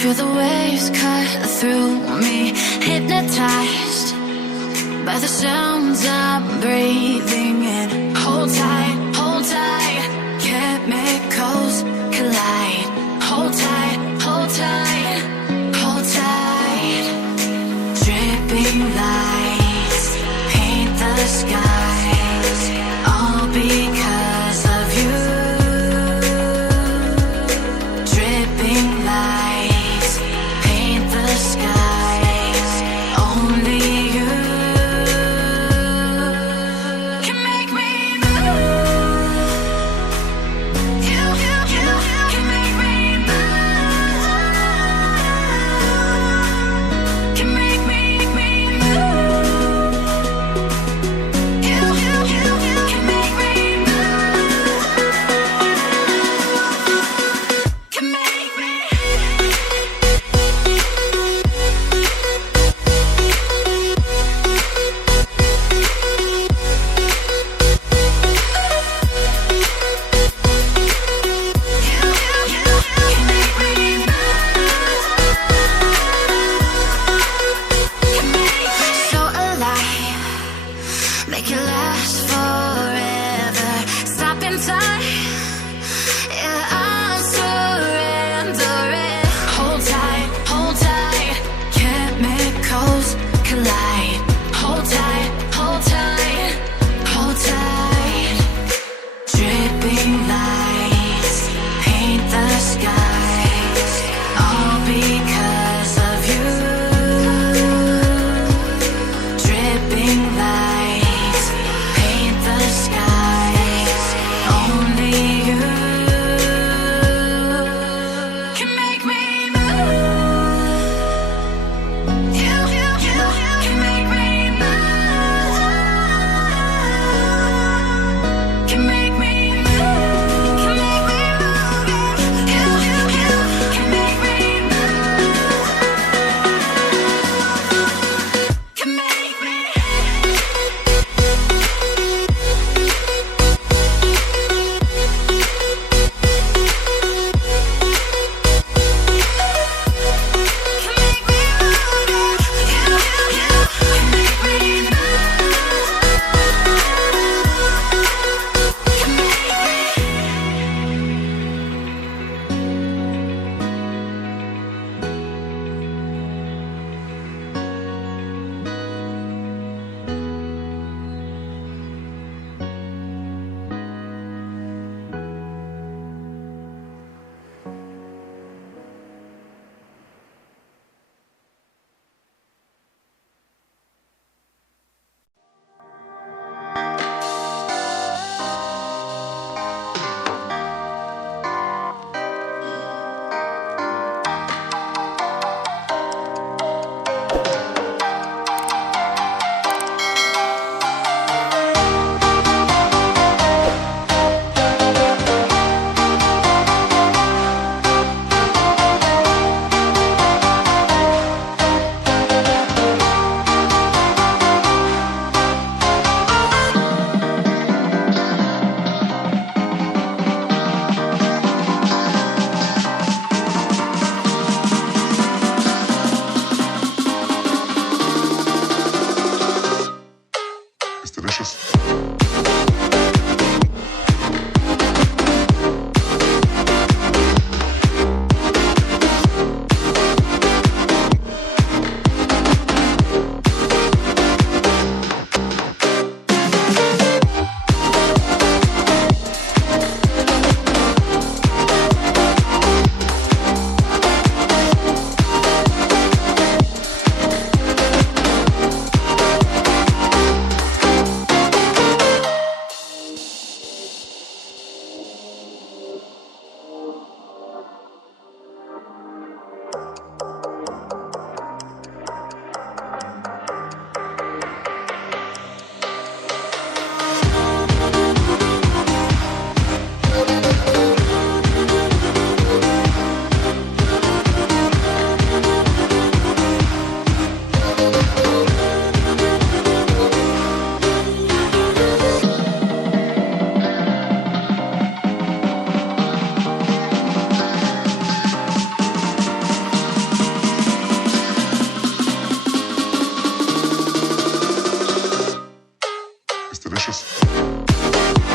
Feel the waves cut through me, hypnotized by the sounds I'm breathing in. Hold tight, chemicals collide. Hold tight, hold tight, hold tight. Dripping lights paint the skies, all because of you. Dripping lights paint the skies, only you can make me move. You can make me move. Can make me move. You can make me move. Can make me. So alive, make it last forever. Stop in time, yeah, I'm surrendering. Hold tight, chemicals collide. Hold tight, hold tight, hold tight. Dripping lights paint the skies, all because of you. Dripping lights paint the skies, only you can make me move. You can make me move. Can make me move. Can make me move. You can make me move. Can make me. It's delicious. It's delicious.